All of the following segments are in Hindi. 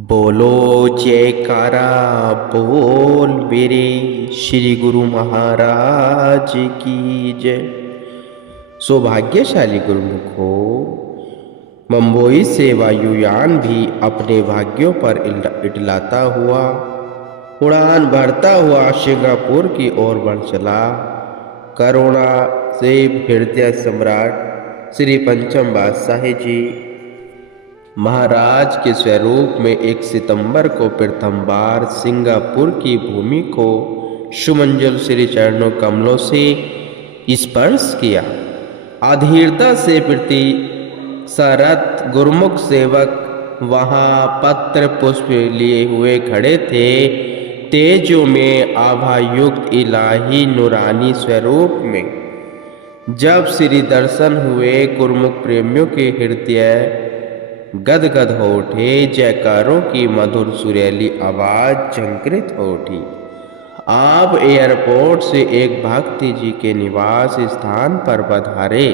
बोलो जयकारा बोल मेरे श्री गुरु महाराज की जय। सौभाग्यशाली गुरुमुखो, मुंबई से वायुयान भी अपने भाग्यों पर इटलाता हुआ उड़ान भरता हुआ सिंगापुर की ओर बढ़ चला। करुणा से हृदय सम्राट श्री पंचम बादशाह जी महाराज के स्वरूप में 1 सितंबर को प्रथम बार सिंगापुर की भूमि को सुमंजल श्री चरणों कमलों से स्पर्श किया। अधीरता से प्रति सरत गुरुमुख सेवक वहां पत्र पुष्प लिए हुए खड़े थे। तेजों में आभायुक्त इलाही नूरानी स्वरूप में जब श्री दर्शन हुए, गुरुमुख प्रेमियों के हृदय गदगद हो उठे। जयकारों की मधुर सुरीली आवाज झंकृत हो उठी। आप एयरपोर्ट से एक भक्ति जी के निवास स्थान पर पधारे,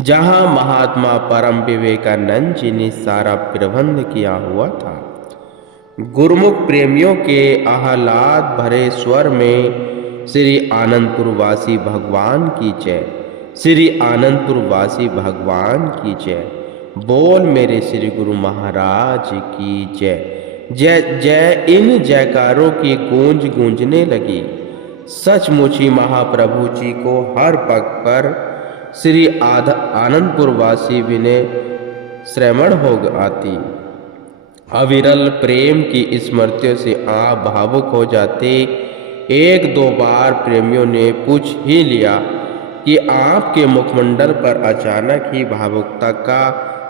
जहां महात्मा परम विवेकानंद जी ने सारा प्रबंध किया हुआ था। गुरुमुख प्रेमियों के आह्लाद भरे स्वर में श्री आनंदपुर वासी भगवान की जय, श्री आनंदपुर वासी भगवान की जय। बोल मेरे श्री गुरु महाराज की जय। जय जय इन जयकारों की गूंज गूंजने लगी। सचमुच ही महाप्रभु जी को हर पग पर श्री आनंदपुर वासी विनय श्रवण हो आती। अविरल प्रेम की स्मृतियों से आप भावुक हो जाते। 1-2 बार प्रेमियों ने पूछ ही लिया कि आपके मुखमंडल पर अचानक ही भावुकता का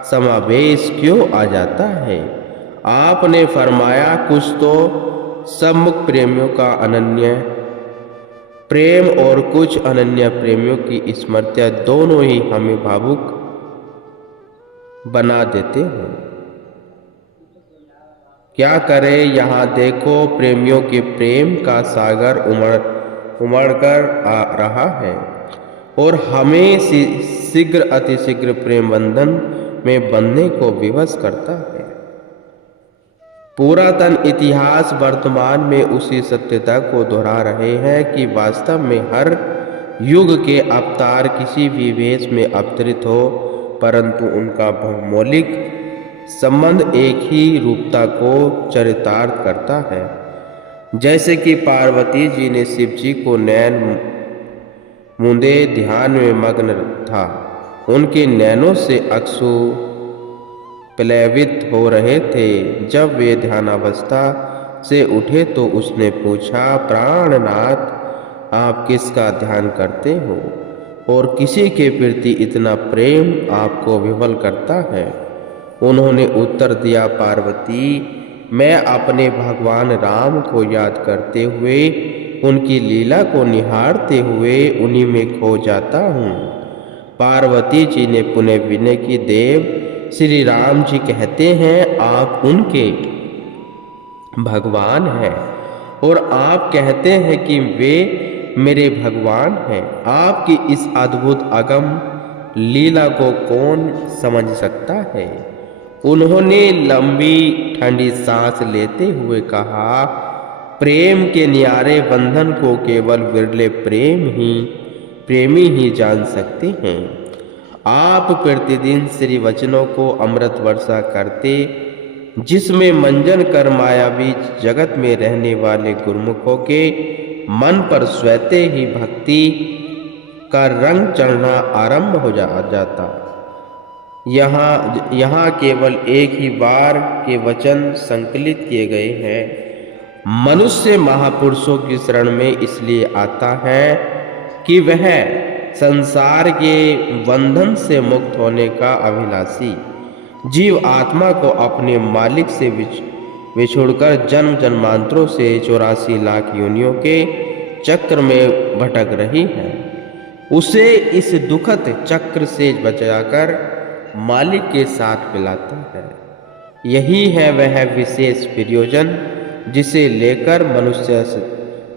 समावेश क्यों आ जाता है। आपने फरमाया, कुछ तो सम्मुख प्रेमियों का अनन्य प्रेम और कुछ अनन्य प्रेमियों की स्मृतियां दोनों ही हमें भावुक बना देते हैं। क्या करें, यहाँ देखो प्रेमियों के प्रेम का सागर उमड़ कर आ रहा है और हमें शीघ्र अतिशीघ्र प्रेम बंधन में बंधने को विवश करता है। पुरातन इतिहास वर्तमान में उसी सत्यता को दोहरा रहे हैं कि वास्तव में हर युग के अवतार किसी भी वेश में अवतरित हो, परंतु उनका मौलिक संबंध एक ही रूपता को चरितार्थ करता है। जैसे कि पार्वती जी ने शिव जी को नैन मूंदे ध्यान में मग्न था, उनके नैनों से अक्षु प्लावित हो रहे थे। जब वे ध्यानावस्था से उठे तो उसने पूछा, प्राणनाथ, आप किसका ध्यान करते हो और किसी के प्रति इतना प्रेम आपको विवल करता है? उन्होंने उत्तर दिया, पार्वती, मैं अपने भगवान राम को याद करते हुए, उनकी लीला को निहारते हुए उन्हीं में खो जाता हूँ। पार्वती जी ने पुनः विनय की, देव श्री राम जी कहते हैं आप उनके भगवान हैं और आप कहते हैं कि वे मेरे भगवान हैं। आपकी इस अद्भुत अगम लीला को कौन समझ सकता है? उन्होंने लंबी ठंडी सांस लेते हुए कहा, प्रेम के न्यारे बंधन को केवल विरले प्रेमी ही जान सकते हैं। आप प्रतिदिन श्री वचनों को अमृत वर्षा करते, जिसमें मंजन कर मायावी जगत में रहने वाले गुरुमुखों के मन पर स्वतः ही भक्ति का रंग चढ़ना आरंभ हो जाता। यहाँ केवल एक ही बार के वचन संकलित किए गए हैं। मनुष्य महापुरुषों की शरण में इसलिए आता है कि वह संसार के बंधन से मुक्त होने का अभिलाषी जीव आत्मा को अपने मालिक से बिछुड़कर जन्म जन्मांतरों से 84 लाख योनियों के चक्र में भटक रही है, उसे इस दुखद चक्र से बचाकर मालिक के साथ मिलाता है। यही है वह विशेष प्रयोजन जिसे लेकर मनुष्य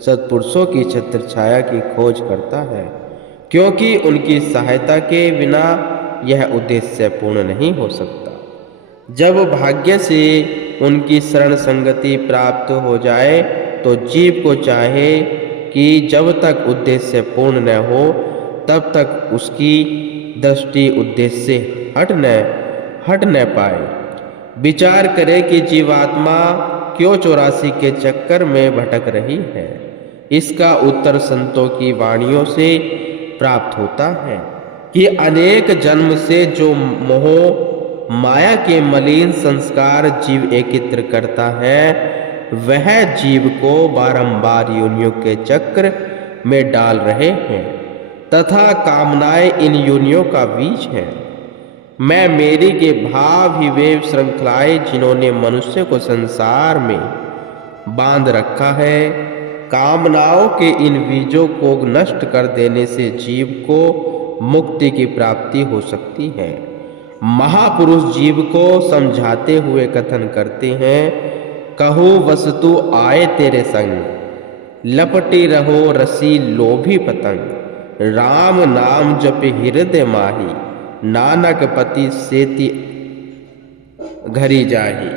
सत्पुरुषों की छत्र छाया की खोज करता है, क्योंकि उनकी सहायता के बिना यह उद्देश्य पूर्ण नहीं हो सकता। जब भाग्य से उनकी शरण संगति प्राप्त हो जाए तो जीव को चाहे कि जब तक उद्देश्य पूर्ण न हो तब तक उसकी दृष्टि उद्देश्य से हट न पाए। विचार करे कि जीवात्मा क्यों 84 के चक्कर में भटक रही है। इसका उत्तर संतों की वाणियों से प्राप्त होता है कि अनेक जन्म से जो मोह माया के मलिन संस्कार जीव एकत्र करता है वह जीव को बारंबार योनियों के चक्र में डाल रहे हैं तथा कामनाएं इन योनियों का बीज है। मैं मेरी के भाव ही वे श्रृंखलाएं जिन्होंने मनुष्य को संसार में बांध रखा है। कामनाओं के इन बीजों को नष्ट कर देने से जीव को मुक्ति की प्राप्ति हो सकती है। महापुरुष जीव को समझाते हुए कथन करते हैं, कहो वस्तु आए तेरे संग, लपटी रहो रसी लोभी पतंग, राम नाम जप हृदय माही, नानक पति सेति घरी जाही।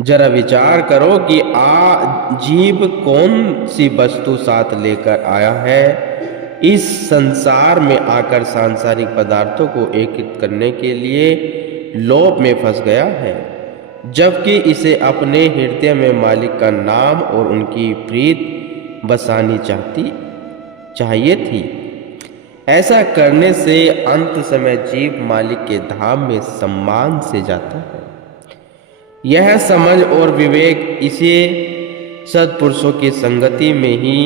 जरा विचार करो कि जीव कौन सी वस्तु साथ लेकर आया है। इस संसार में आकर सांसारिक पदार्थों को एकीकृत करने के लिए लोभ में फंस गया है, जबकि इसे अपने हृदय में मालिक का नाम और उनकी प्रीत बसानी चाहिए थी। ऐसा करने से अंत समय जीव मालिक के धाम में सम्मान से जाता है। यह समझ और विवेक इसे सत्पुरुषों की संगति में ही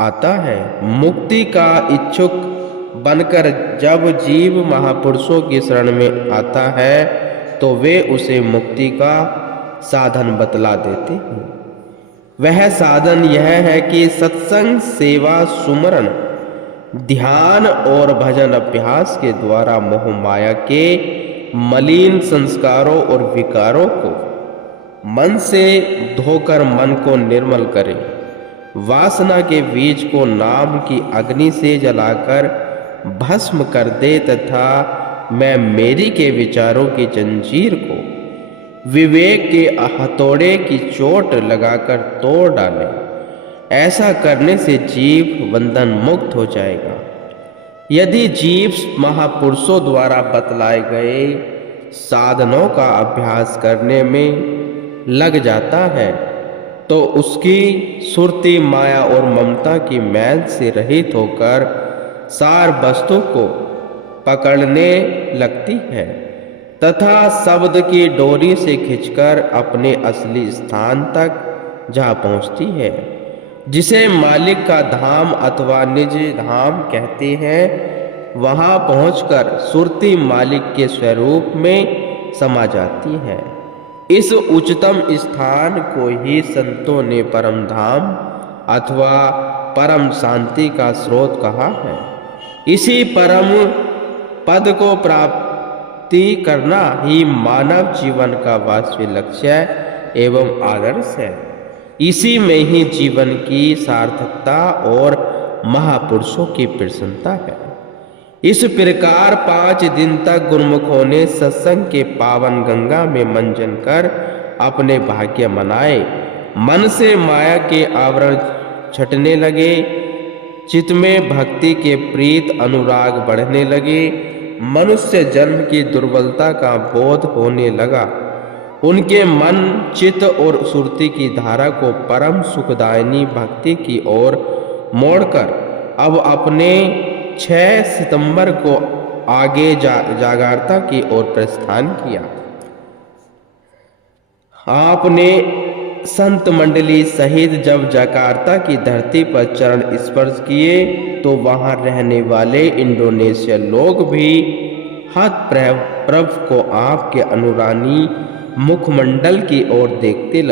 आता है। मुक्ति का इच्छुक बनकर जब जीव महापुरुषों की शरण में आता है तो वे उसे मुक्ति का साधन बतला देते हैं। वह साधन यह है कि सत्संग, सेवा, सुमरन, ध्यान और भजन अभ्यास के द्वारा मोह माया के मलिन संस्कारों और विकारों को मन से धोकर मन को निर्मल करे। वासना के बीज को नाम की अग्नि से जलाकर भस्म कर दे तथा मैं मेरी के विचारों की जंजीर को विवेक के हथौड़े की चोट लगाकर तोड़ डाले। ऐसा करने से जीव बंधन मुक्त हो जाएगा। यदि जीव महापुरुषों द्वारा बतलाए गए साधनों का अभ्यास करने में लग जाता है तो उसकी सुरती माया और ममता की मैल से रहित होकर सार वस्तु को पकड़ने लगती है तथा शब्द की डोरी से खींचकर अपने असली स्थान तक जा पहुंचती है, जिसे मालिक का धाम अथवा निज धाम कहते हैं। वहां पहुंचकर सुरती मालिक के स्वरूप में समा जाती है। इस उच्चतम स्थान को ही संतों ने परम धाम अथवा परम शांति का स्रोत कहा है। इसी परम पद को प्राप्ति करना ही मानव जीवन का वास्तविक लक्ष्य एवं आदर्श है। इसी में ही जीवन की सार्थकता और महापुरुषों की प्रसन्नता है। इस प्रकार 5 दिन तक गुरुमुखों ने सत्संग के पावन गंगा में मंजन कर अपने भाग्य मनाए। मन से माया के आवरण छटने लगे, चित्त में भक्ति के प्रीत अनुराग बढ़ने लगे, मनुष्य जन्म की दुर्बलता का बोध होने लगा। उनके मन, चित्त और सुरती की धारा को परम सुखदायिनी भक्ति की ओर मोड़कर अब अपने 6 सितंबर को आगे जागरता की ओर प्रस्थान किया। आपने संत मंडली सहित जब जकार्ता की धरती पर चरण स्पर्श किए तो वहां रहने वाले इंडोनेशिया लोग भी हतप्रभ को आपके अनुरानी मुखमंडल की ओर देखने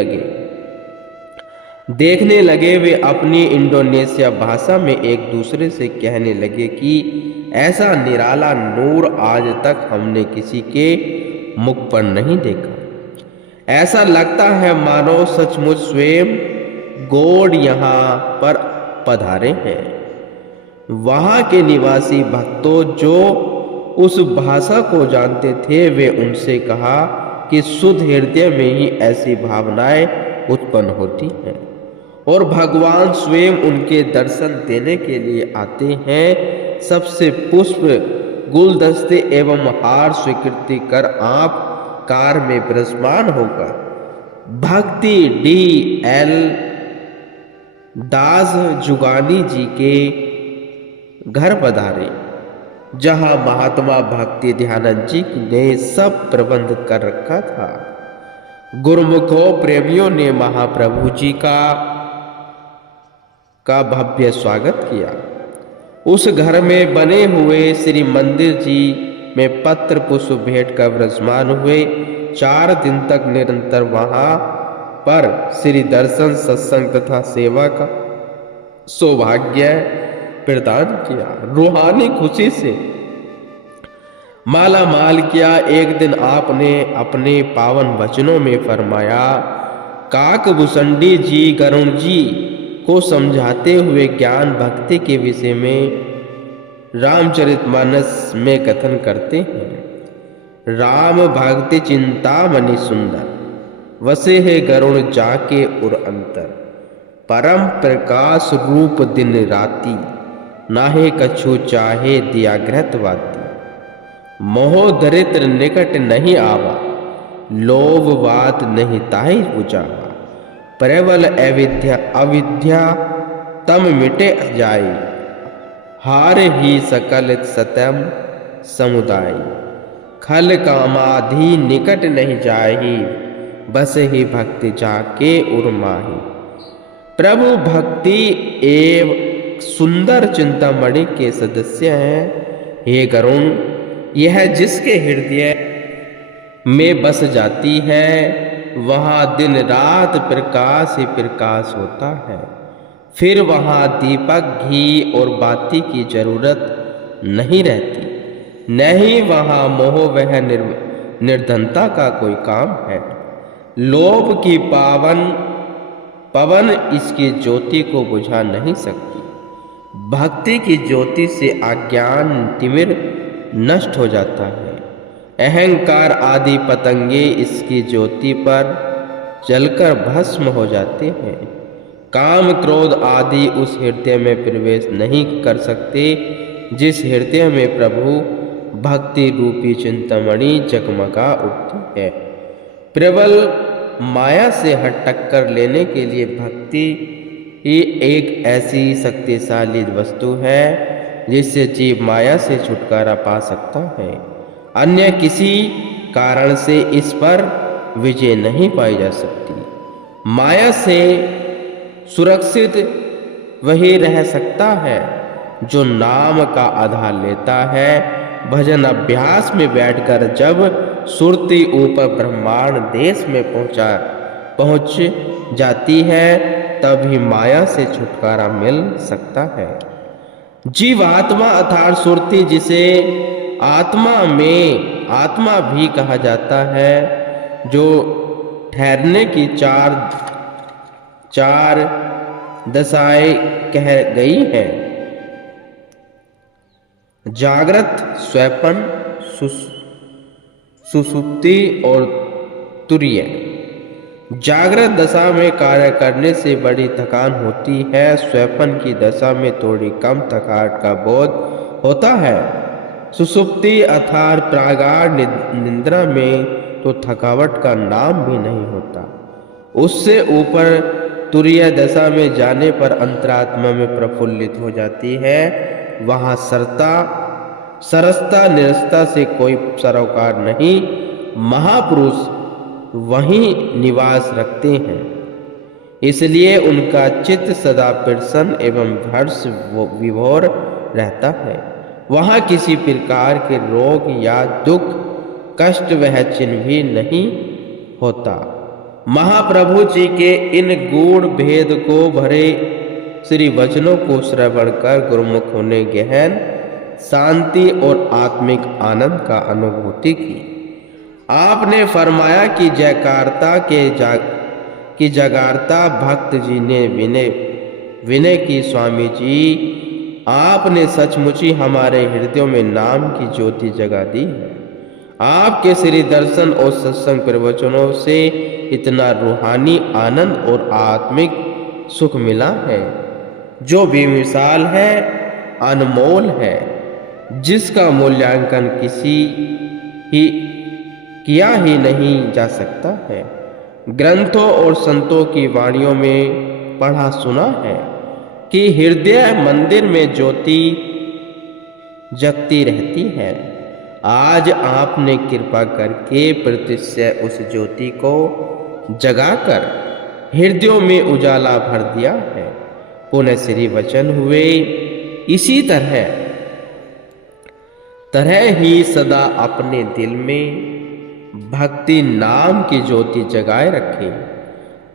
लगे। वे अपनी इंडोनेशिया भाषा में एक दूसरे से कहने लगे कि ऐसा निराला नूर आज तक हमने किसी के मुख पर नहीं देखा। ऐसा लगता है मानो सचमुच स्वयं गॉड यहाँ पर पधारे हैं। वहाँ के निवासी भक्तों जो उस भाषा को जानते थे वे उनसे कहा कि शुद्ध हृदय में ही ऐसी भावनाएं उत्पन्न होती हैं और भगवान स्वयं उनके दर्शन देने के लिए आते हैं। सबसे पुष्प, गुलदस्ते एवं हार स्वीकृति कर आप कार में विराजमान होकर भक्ति D.L. दास जुगानी जी के घर पधारे, जहां महात्मा भक्ति ध्यानंद जी ने सब प्रबंध कर रखा था। गुरुमुखों प्रेमियों ने महाप्रभु जी का भव्य स्वागत किया। उस घर में बने हुए श्री मंदिर जी में पत्र पुष्प भेंट कर विराजमान हुए। 4 दिन तक निरंतर वहां पर श्री दर्शन, सत्संग तथा सेवा का सौभाग्य प्रदान किया। रूहानी खुशी से माला माल किया। एक दिन आपने अपने पावन वचनों में फरमाया, काकभूषणी जी गरुण जी को समझाते हुए ज्ञान भक्ति के विषय में रामचरितमानस में कथन करते हैं, राम भक्ति चिंतामणि सुंदर, वसे है गरुण जाके उर अंतर, परम प्रकाश रूप दिन राती, नाहे कछु चाहे दिया घृतवाती, मोह दरिद्र निकट नहीं आवा, लोभ बात नहीं ताहि बुझावा, प्रबल अविद्या तम मिटे जाई, हार ही सकल सतम समुदाय, खल कामाधि निकट नहीं जाही, बस ही भक्ति जाके उर्माही। प्रभु भक्ति एवं सुंदर चिंतामणि के सदस्य हैं। हे गरुण, यह जिसके हृदय में बस जाती है वहां दिन रात प्रकाश ही प्रकाश होता है। फिर वहां दीपक, घी और बाती की जरूरत नहीं रहती, न ही वहां मोह वह निर्धनता का कोई काम है। लोभ की पवन इसकी ज्योति को बुझा नहीं सकती। भक्ति की ज्योति से अज्ञान तिमिर नष्ट हो जाता है। अहंकार आदि पतंगे इसकी ज्योति पर जलकर भस्म हो जाते हैं। काम क्रोध आदि उस हृदय में प्रवेश नहीं कर सकते जिस हृदय में प्रभु भक्ति रूपी चिंतामणि जगमगा उठती है। प्रबल माया से टक्कर लेने के लिए भक्ति ही एक ऐसी शक्तिशाली वस्तु है जिससे जीव माया से छुटकारा पा सकता है। अन्य किसी कारण से इस पर विजय नहीं पाई जा सकती। माया से सुरक्षित वही रह सकता है जो नाम का आधार लेता है। भजन अभ्यास में बैठकर जब सुरती ऊपर ब्रह्मांड देश में पहुंच जाती है तभी माया से छुटकारा मिल सकता है। जीवात्मा अर्थात सुरती, जिसे आत्मा भी कहा जाता है, जो ठहरने की चार दशाएं कह गई हैं, जागृत, स्वप्न, सुषुप्ति और तुरीय। जागृत दशा में कार्य करने से बड़ी थकान होती है। स्वप्न की दशा में थोड़ी कम थकावट का बोध होता है। सुषुप्ति अर्थात प्रागाढ़ निद्रा में तो थकावट का नाम भी नहीं होता। उससे ऊपर तुरीय दशा में जाने पर अंतरात्मा में प्रफुल्लित हो जाती है। वहां सरसता निरसता से कोई सरोकार नहीं। महापुरुष वहीं निवास रखते हैं, इसलिए उनका चित्त सदा प्रसन्न एवं हर्ष विभोर रहता है। वहां किसी प्रकार के रोग या दुख कष्ट वह चिन्ह भी नहीं होता। महाप्रभु जी के इन गूढ़ भेद को भरे श्री वचनों को श्रवण कर गुरुमुखों ने गहन शांति और आत्मिक आनंद का अनुभूति की। आपने फरमाया कि जगारता भक्त जी ने विनय की, स्वामी जी आपने सचमुच ही हमारे हृदयों में नाम की ज्योति जगा दी है। आपके श्री दर्शन और सत्संग प्रवचनों से इतना रूहानी आनंद और आत्मिक सुख मिला है जो बेमिसाल है, अनमोल है, जिसका मूल्यांकन किया ही नहीं जा सकता है। ग्रंथों और संतों की वाणियों में पढ़ा सुना है कि हृदय मंदिर में ज्योति जगती रहती है। आज आपने कृपा करके प्रत्यक्ष उस ज्योति को जगाकर हृदयों में उजाला भर दिया है। पुनः श्री वचन हुए, इसी तरह ही सदा अपने दिल में भक्ति नाम की ज्योति जगाए रखें।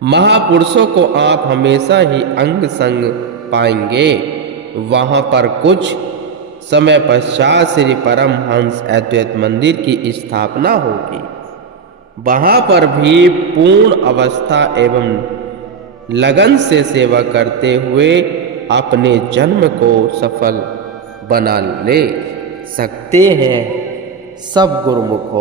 महापुरुषों को आप हमेशा ही अंग संग पाएंगे। वहां पर कुछ समय पश्चात श्री परमहंस अद्वैत मंदिर की स्थापना होगी। वहां पर भी पूर्ण अवस्था एवं लगन से सेवा करते हुए अपने जन्म को सफल बना ले सकते हैं सब गुरुमुखों।